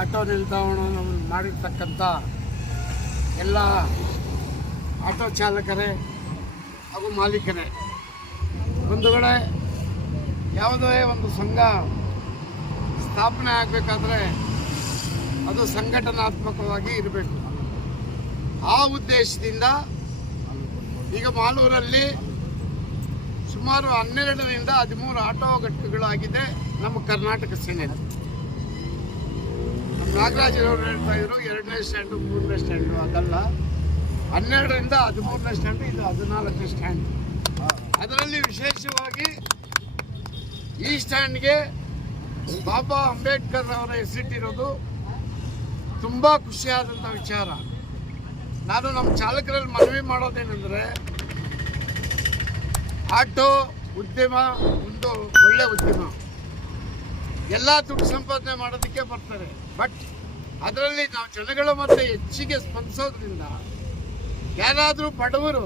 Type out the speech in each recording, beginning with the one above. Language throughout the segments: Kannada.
ಆಟೋ ನಿಲ್ದಾಣವನ್ನು ಮಾಡಿರ್ತಕ್ಕಂಥ ಎಲ್ಲ ಆಟೋ ಚಾಲಕರೇ ಹಾಗೂ ಮಾಲೀಕರೇ, ಬಂಧುಗಳೇ, ಯಾವುದೇ ಒಂದು ಸಂಘ ಸ್ಥಾಪನೆ ಆಗಬೇಕಾದ್ರೆ ಅದು ಸಂಘಟನಾತ್ಮಕವಾಗಿ ಇರಬೇಕು. ಆ ಉದ್ದೇಶದಿಂದ ಈಗ ಮಾಲೂರಲ್ಲಿ ಸುಮಾರು 12ರಿಂದ 13 ಆಟೋ ಘಟಕಗಳಾಗಿದೆ ನಮ್ಮ ಕರ್ನಾಟಕ ಸೇನೆಯಲ್ಲಿ. ನಮ್ಮ ನಾಗರಾಜರವರು ಹೇಳ್ತಾ ಇದ್ರು 2ನೇ ಸ್ಟ್ಯಾಂಡು 3ನೇ ಸ್ಟ್ಯಾಂಡು, ಅದಲ್ಲ, 12ರಿಂದ 13ನೇ ಸ್ಟ್ಯಾಂಡು, ಇದು 14ನೇ ಸ್ಟ್ಯಾಂಡ್. ಅದರಲ್ಲಿ ವಿಶೇಷವಾಗಿ ಈ ಸ್ಟ್ಯಾಂಡ್ಗೆ ಬಾಬಾ ಅಂಬೇಡ್ಕರ್ ಅವರ ಹೆಸರಿಟ್ಟಿರೋದು ತುಂಬ ಖುಷಿಯಾದಂಥ ವಿಚಾರ. ನಾನು ನಮ್ಮ ಚಾಲಕರಲ್ಲಿ ಮನವಿ ಮಾಡೋದೇನೆಂದರೆ, ಆಟೋ ಉದ್ಯಮ ಒಂದು ಒಳ್ಳೆ ಉದ್ಯಮ, ಎಲ್ಲ ದುಡ್ಡು ಸಂಪಾದನೆ ಮಾಡೋದಕ್ಕೆ ಬರ್ತಾರೆ. ಬಟ್ ಅದರಲ್ಲಿ ನಾವು ಜನಗಳ ಮಧ್ಯೆ ಹೆಚ್ಚಿಗೆ ಸ್ಪಂದಿಸೋದ್ರಿಂದ ಯಾರಾದರೂ ಬಡವರು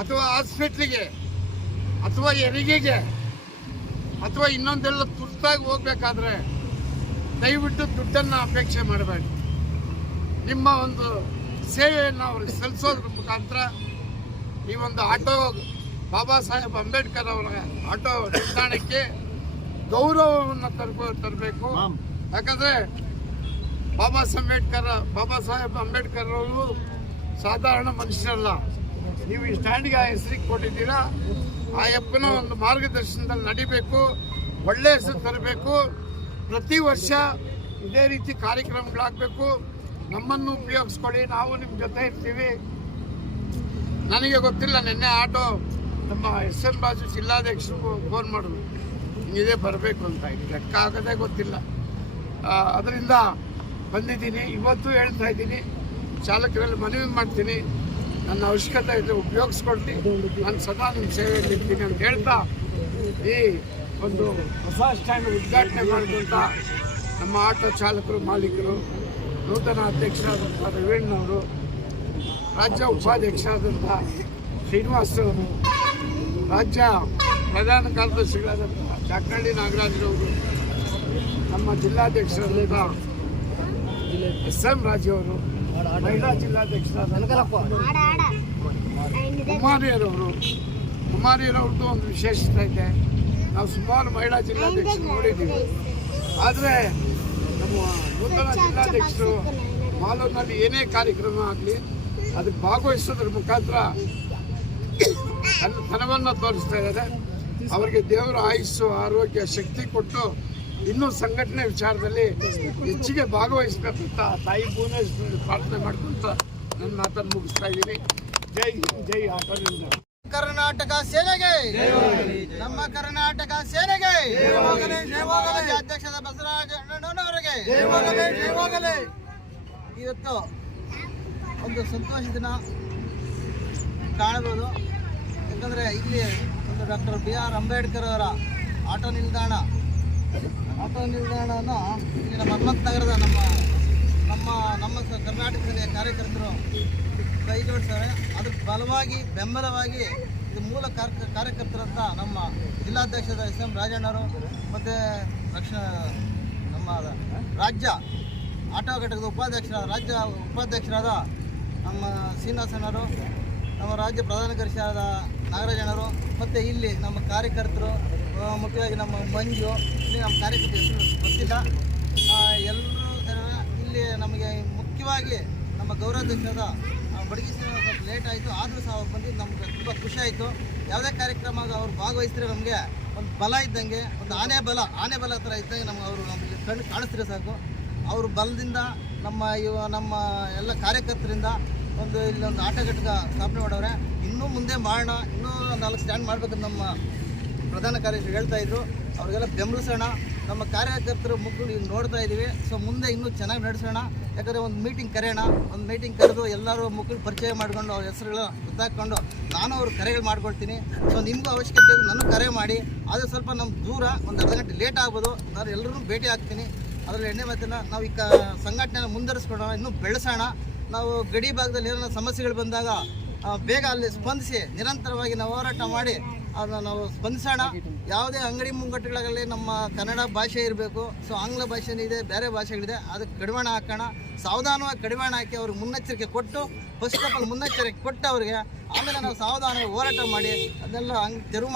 ಅಥವಾ ಹಾಸ್ಪಿಟ್ಲಿಗೆ ಅಥವಾ ಹೆರಿಗೆಗೆ ಅಥವಾ ಇನ್ನೊಂದೆಲ್ಲ ತುರ್ತಾಗಿ ಹೋಗ್ಬೇಕಾದ್ರೆ ದಯವಿಟ್ಟು ದುಡ್ಡನ್ನು ಅಪೇಕ್ಷೆ ಮಾಡಬೇಡಿ. ನಿಮ್ಮ ಒಂದು ಸೇವೆಯನ್ನು ಅವ್ರಿಗೆ ಸಲ್ಲಿಸೋದ್ರ ಮುಖಾಂತರ ಈ ಒಂದು ಆಟೋ ಬಾಬಾ ಸಾಹೇಬ್ ಅಂಬೇಡ್ಕರ್ ಅವರ ಆಟೋ ನಿಲ್ದಾಣಕ್ಕೆ ಗೌರವವನ್ನು ತರಬೇಕು. ಯಾಕಂದರೆ ಬಾಬಾ ಸಾಹೇಬ್ ಅಂಬೇಡ್ಕರ್ ಅವರು ಸಾಧಾರಣ ಮನುಷ್ಯರಲ್ಲ. ನೀವು ಈ ಸ್ಟ್ಯಾಂಡ್ಗೆ ಆ ಹೆಸರಿಗೆ ಕೊಟ್ಟಿದ್ದೀರಾ, ಆ ಯಪ್ಪನ ಒಂದು ಮಾರ್ಗದರ್ಶನದಲ್ಲಿ ನಡಿಬೇಕು, ಒಳ್ಳೆ ಹೆಸರು ತರಬೇಕು. ಪ್ರತಿ ವರ್ಷ ಇದೇ ರೀತಿ ಕಾರ್ಯಕ್ರಮಗಳಾಗಬೇಕು. ನಮ್ಮನ್ನು ಉಪಯೋಗಿಸ್ಕೊಳ್ಳಿ, ನಾವು ನಿಮ್ಮ ಜೊತೆ ಇರ್ತೀವಿ. ನನಗೆ ಗೊತ್ತಿಲ್ಲ, ನಿನ್ನೆ ಆಟೋ ನಮ್ಮ SM ಬಾಜು ಜಿಲ್ಲಾಧ್ಯಕ್ಷರು ಫೋನ್ ಮಾಡಿದ್ರು, ಹಿಂಗಿದೆ ಬರಬೇಕು ಅಂತ. ಲೆಕ್ಕ ಆಗೋದೇ ಗೊತ್ತಿಲ್ಲ. ಅದರಿಂದ ಬಂದಿದ್ದೀನಿ. ಇವತ್ತು ಹೇಳ್ತಾ ಇದ್ದೀನಿ, ಚಾಲಕರಲ್ಲಿ ಮನವಿ ಮಾಡ್ತೀನಿ, ನನ್ನ ಅವಶ್ಯಕತೆ ಇದೆ ಉಪಯೋಗಿಸ್ಕೊಳ್ತಿ, ನಾನು ಸದಾ ನಿಮ್ಮ ಸೇವೆಯಲ್ಲಿ ಇರ್ತೀನಿ ಅಂತ ಹೇಳ್ತಾ, ಈ ಒಂದು ಹೊಸ ಸ್ಟ್ಯಾಂಡ್ ಉದ್ಘಾಟನೆ ಮಾಡಿದಂಥ ನಮ್ಮ ಆಟೋ ಚಾಲಕರು ಮಾಲೀಕರು, ನೂತನ ಅಧ್ಯಕ್ಷರಾದಂಥ ರವೀಣ್ಣವರು, ರಾಜ್ಯ ಉಪಾಧ್ಯಕ್ಷರಾದಂಥ ಶ್ರೀನಿವಾಸರವರು, ರಾಜ್ಯ ಪ್ರಧಾನ ಕಾರ್ಯದರ್ಶಿಗಳಾದಂಥ ಜಾಕಳ್ಳಿ ನಾಗರಾಜರವರು, ನಮ್ಮ ಜಿಲ್ಲಾಧ್ಯಕ್ಷರಾದಂಥ SM ರಾಜು, ಮಹಿಳಾ ಜಿಲ್ಲಾಧ್ಯಕ್ಷರಾದ ಕುಮಾರಿಯರವ್ರದ್ದು ಒಂದು ವಿಶೇಷತೆ ಇದೆ. ನಾವು ಸುಮಾರು ಮಹಿಳಾ ಜಿಲ್ಲಾಧ್ಯಕ್ಷರು ನೋಡಿದ್ದೀವಿ, ಆದರೆ ನಮ್ಮ ನೂತನ ಜಿಲ್ಲಾಧ್ಯಕ್ಷರು ಮಾಲೂರಿನಲ್ಲಿ ಏನೇ ಕಾರ್ಯಕ್ರಮ ಆಗಲಿ ಅದಕ್ಕೆ ಭಾಗವಹಿಸೋದ್ರ ಮುಖಾಂತರ ತನವನ್ನು ತೋರಿಸ್ತಾ ಇದ್ದಾರೆ. ಅವರಿಗೆ ದೇವರ ಆಯುಸ್ಸು, ಆರೋಗ್ಯ, ಶಕ್ತಿ ಕೊಟ್ಟು ಇನ್ನೂ ಸಂಘಟನೆ ವಿಚಾರದಲ್ಲಿ ಹೆಚ್ಚಿಗೆ ಭಾಗವಹಿಸಬೇಕಂತ ತಾಯಿ ಭುವನೇಶ್ವರಿ ಪ್ರಾರ್ಥನೆ ಮಾಡ್ಕೊಂತ ನನ್ನ ಮಾತನ್ನು ಮುಗಿಸ್ತಾ ಇದ್ದೀನಿ. ಜೈ ಹಿಂದ್, ಜೈ ಆಟೋ ನಿಲ್ದಾಣ. ಕರ್ನಾಟಕ ಸೇನೆಗೆ, ನಮ್ಮ ಕರ್ನಾಟಕ ಸೇನೆಗೆ ಅಧ್ಯಕ್ಷರಾದ ಬಸವರಾಜ ಅಣ್ಣನವರಿಗೆ ಇವತ್ತು ಒಂದು ಸಂತೋಷ ದಿನ ಕಾಣಬಹುದು. ಯಾಕಂದರೆ ಇಲ್ಲಿ ಒಂದು ಡಾಕ್ಟರ್ BR ಅಂಬೇಡ್ಕರ್ ಅವರ ಆಟೋ ನಿಲ್ದಾಣವನ್ನು ಇಲ್ಲಿ ನಮ್ಮ ಹನುಮಂತ ನಗರದ ನಮ್ಮ ಕರ್ನಾಟಕ ಸೇನೆಯ ಕಾರ್ಯಕರ್ತರು ಕೈ ಜೋಡಿಸ್ತಾರೆ. ಅದಕ್ಕೆ ಬಲವಾಗಿ ಬೆಂಬಲವಾಗಿ ಇದು ಮೂಲ ಕಾರ್ಯಕರ್ತರಂತ ನಮ್ಮ ಜಿಲ್ಲಾಧ್ಯಕ್ಷರಾದ SM ರಾಜಣ್ಣವರು ಮತ್ತು ನಮ್ಮ ರಾಜ್ಯ ಆಟೋ ಘಟಕದ ಉಪಾಧ್ಯಕ್ಷರಾದ ನಮ್ಮ ಶ್ರೀನಿವಾಸನವರು, ನಮ್ಮ ರಾಜ್ಯ ಪ್ರಧಾನ ಕಾರ್ಯದರ್ಶಿಯಾದ ನಾಗರಾಜಣ್ಣವರು, ಮತ್ತು ಇಲ್ಲಿ ನಮ್ಮ ಕಾರ್ಯಕರ್ತರು, ಮುಖ್ಯವಾಗಿ ನಮ್ಮ ಮಂಜು, ಇಲ್ಲಿ ನಮ್ಮ ಕಾರ್ಯಕರ್ತರು ಹೆಸರು ಗೊತ್ತಿಲ್ಲ, ಎಲ್ಲರೂ ಇಲ್ಲಿ ನಮಗೆ ಮುಖ್ಯವಾಗಿ ನಮ್ಮ ಗೌರವಾಧ್ಯಕ್ಷರಾದ ಬಡಗಿ ಸ್ವಲ್ಪ ಲೇಟ್ ಆಯಿತು, ಆದರೂ ಸಹ ಅವ್ರು ಬಂದಿದ್ದು ನಮ್ಗೆ ತುಂಬ ಖುಷಿ ಆಯಿತು. ಯಾವುದೇ ಕಾರ್ಯಕ್ರಮ ಅವ್ರು ಭಾಗವಹಿಸಿದ್ರೆ ನಮಗೆ ಒಂದು ಬಲ ಇದ್ದಂಗೆ, ಒಂದು ಆನೆ ಬಲ ಥರ ಇದ್ದಂಗೆ ಅವರು ನಮಗೆ ಕಣ್ಣು ಕಾಣಿಸ್ತಿರೋ ಸಾಕು. ಅವ್ರ ಬಲದಿಂದ ನಮ್ಮ ಎಲ್ಲ ಕಾರ್ಯಕರ್ತರಿಂದ ಇಲ್ಲೊಂದು ಆಟೋ ಘಟಕ ಸ್ಥಾಪನೆ ಮಾಡವ್ರೆ. ಇನ್ನೂ ಮುಂದೆ ಮಾಡೋಣ, ಇನ್ನೂ 4 ಸ್ಟ್ಯಾಂಡ್ ಮಾಡಬೇಕಂತ ನಮ್ಮ ಪ್ರಧಾನ ಕಾರ್ಯದರ್ಶಿ ಹೇಳ್ತಾ ಇದ್ರು. ಅವ್ರಿಗೆಲ್ಲ ಬೆಂಬಲಿಸೋಣ. ನಮ್ಮ ಕಾರ್ಯಕರ್ತರು ಮುಖಗಳು ಈಗ ನೋಡ್ತಾ ಇದ್ದೀವಿ. ಸೊ ಮುಂದೆ ಇನ್ನೂ ಚೆನ್ನಾಗಿ ನಡೆಸೋಣ. ಯಾಕಂದರೆ ಒಂದು ಮೀಟಿಂಗ್ ಕರೆದು ಎಲ್ಲರೂ ಮುಖಗಳು ಪರಿಚಯ ಮಾಡ್ಕೊಂಡು ಅವ್ರ ಹೆಸರುಗಳು ಗೊತ್ತಾಕೊಂಡು ನಾನು ಅವ್ರ ಕರೆಗಳು ಮಾಡ್ಕೊಳ್ತೀನಿ. ಸೊ ನಿಮಗೂ ಅವಶ್ಯಕತೆ ಇದೆ, ನನ್ನ ಕರೆ ಮಾಡಿ. ಆದರೆ ಸ್ವಲ್ಪ ನಮ್ಮ ದೂರ ಒಂದು ಅರ್ಧ ಗಂಟೆ ಲೇಟ್ ಆಗ್ಬೋದು. ನಾನು ಎಲ್ಲರೂ ಭೇಟಿ ಆಗ್ತೀನಿ. ಅದರಲ್ಲಿ ಎಣ್ಣೆ ಮಾತನ್ನು ನಾವು ಈ ಸಂಘಟನೆಯನ್ನು ಮುಂದುವರಿಸ್ಕೊಡೋಣ, ಇನ್ನೂ ಬೆಳೆಸೋಣ. ನಾವು ಗಡಿ ಭಾಗದಲ್ಲಿ ಏನೋ ಸಮಸ್ಯೆಗಳು ಬಂದಾಗ ಬೇಗ ಅಲ್ಲಿ ಸ್ಪಂದಿಸಿ ನಿರಂತರವಾಗಿ ನಾವು ಹೋರಾಟ ಮಾಡಿ ಅದನ್ನು ನಾವು ಸ್ಪಂದಿಸೋಣ. ಯಾವುದೇ ಅಂಗಡಿ ಮುಂಗಟ್ಟುಗಳಲ್ಲಿ ನಮ್ಮ ಕನ್ನಡ ಭಾಷೆ ಇರಬೇಕು. ಸೊ ಆಂಗ್ಲ ಭಾಷೆನೂ ಇದೆ, ಬೇರೆ ಭಾಷೆಗಳಿದೆ, ಅದಕ್ಕೆ ಕಡಿವಾಣ ಹಾಕೋಣ. ಸಾವಧಾನವಾಗಿ ಕಡಿವಾಣ ಹಾಕಿ ಅವ್ರಿಗೆ ಮುನ್ನೆಚ್ಚರಿಕೆ ಕೊಟ್ಟು, ಫಸ್ಟ್ ಆಫ್ ಆಲ್ ಮುನ್ನೆಚ್ಚರಿಕೆ ಕೊಟ್ಟು ಅವ್ರಿಗೆ, ಆಮೇಲೆ ನಾವು ಸಾವಧಾನವಾಗಿ ಹೋರಾಟ ಮಾಡಿ ಅದನ್ನೆಲ್ಲ ತೆರವು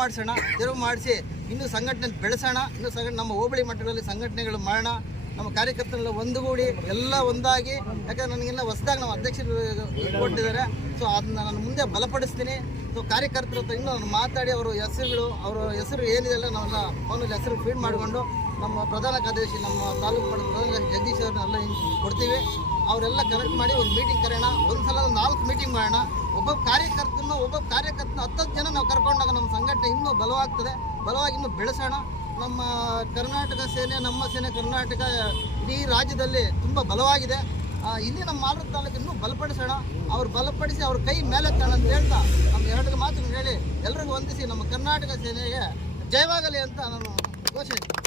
ಮಾಡಿಸಿ ಇನ್ನೂ ಸಂಘಟನೆ ಬೆಳೆಸೋಣ. ಇನ್ನೂ ನಮ್ಮ ಹೋಬಳಿ ಮಟ್ಟದಲ್ಲಿ ಸಂಘಟನೆಗಳು ಮಾಡೋಣ. ನಮ್ಮ ಕಾರ್ಯಕರ್ತರೆಲ್ಲ ಒಂದುಗೂಡಿ ಎಲ್ಲ ಒಂದಾಗಿ, ಯಾಕಂದರೆ ನನಗೆಲ್ಲ ಹೊಸದಾಗಿ ನಮ್ಮ ಅಧ್ಯಕ್ಷರು ಕೊಟ್ಟಿದ್ದಾರೆ. ಸೊ ಅದನ್ನ ನಾನು ಮುಂದೆ ಬಲಪಡಿಸ್ತೀನಿ. ಸೊ ಕಾರ್ಯಕರ್ತರ ಹತ್ರ ಇನ್ನೂ ನಾನು ಮಾತಾಡಿ ಅವರ ಹೆಸರು ಏನಿದೆ ಅಲ್ಲ ನಾವೆಲ್ಲ ಫೋನಲ್ಲಿ ಹೆಸರು ಫೀಡ್ ಮಾಡಿಕೊಂಡು ನಮ್ಮ ಪ್ರಧಾನ ಕಾರ್ಯದರ್ಶಿ, ನಮ್ಮ ತಾಲೂಕು ಮಟ್ಟದ ಪ್ರಧಾನ ಜಗದೀಶ್ ಅವ್ರನ್ನೆಲ್ಲ ಕೊಡ್ತೀವಿ. ಅವರೆಲ್ಲ ಕನೆಕ್ಟ್ ಮಾಡಿ ಒಂದು ಮೀಟಿಂಗ್ ಕರೆಯೋಣ. ಒಂದು ಸಲ 4 ಮೀಟಿಂಗ್ ಮಾಡೋಣ. ಒಬ್ಬ ಕಾರ್ಯಕರ್ತನ 10 ಜನ ನಾವು ಕರ್ಕೊಂಡಾಗ ನಮ್ಮ ಸಂಘಟನೆ ಇನ್ನೂ ಬಲವಾಗಿ ಇನ್ನೂ ಬೆಳೆಸೋಣ. ನಮ್ಮ ಕರ್ನಾಟಕ ಸೇನೆ, ನಮ್ಮ ಸೇನೆ ಕರ್ನಾಟಕ ಇಡೀ ರಾಜ್ಯದಲ್ಲಿ ತುಂಬ ಬಲವಾಗಿದೆ. ಇಲ್ಲಿ ನಮ್ಮ ಮಾಲೂರು ತಾಲೂಕು ಇನ್ನೂ ಬಲಪಡಿಸೋಣ. ಬಲಪಡಿಸಿ ಅವ್ರ ಕೈ ಮೇಲೆತ್ತೋಣ ಅಂತ ಹೇಳ್ತಾ ನಮ್ಮ 2 ಮಾತುಗಳು ಹೇಳಿ ಎಲ್ರಿಗೂ ವಂದಿಸಿ ನಮ್ಮ ಕರ್ನಾಟಕ ಸೇನೆಗೆ ಜಯವಾಗಲಿ ಅಂತ ನಾನು ಘೋಷಣೆ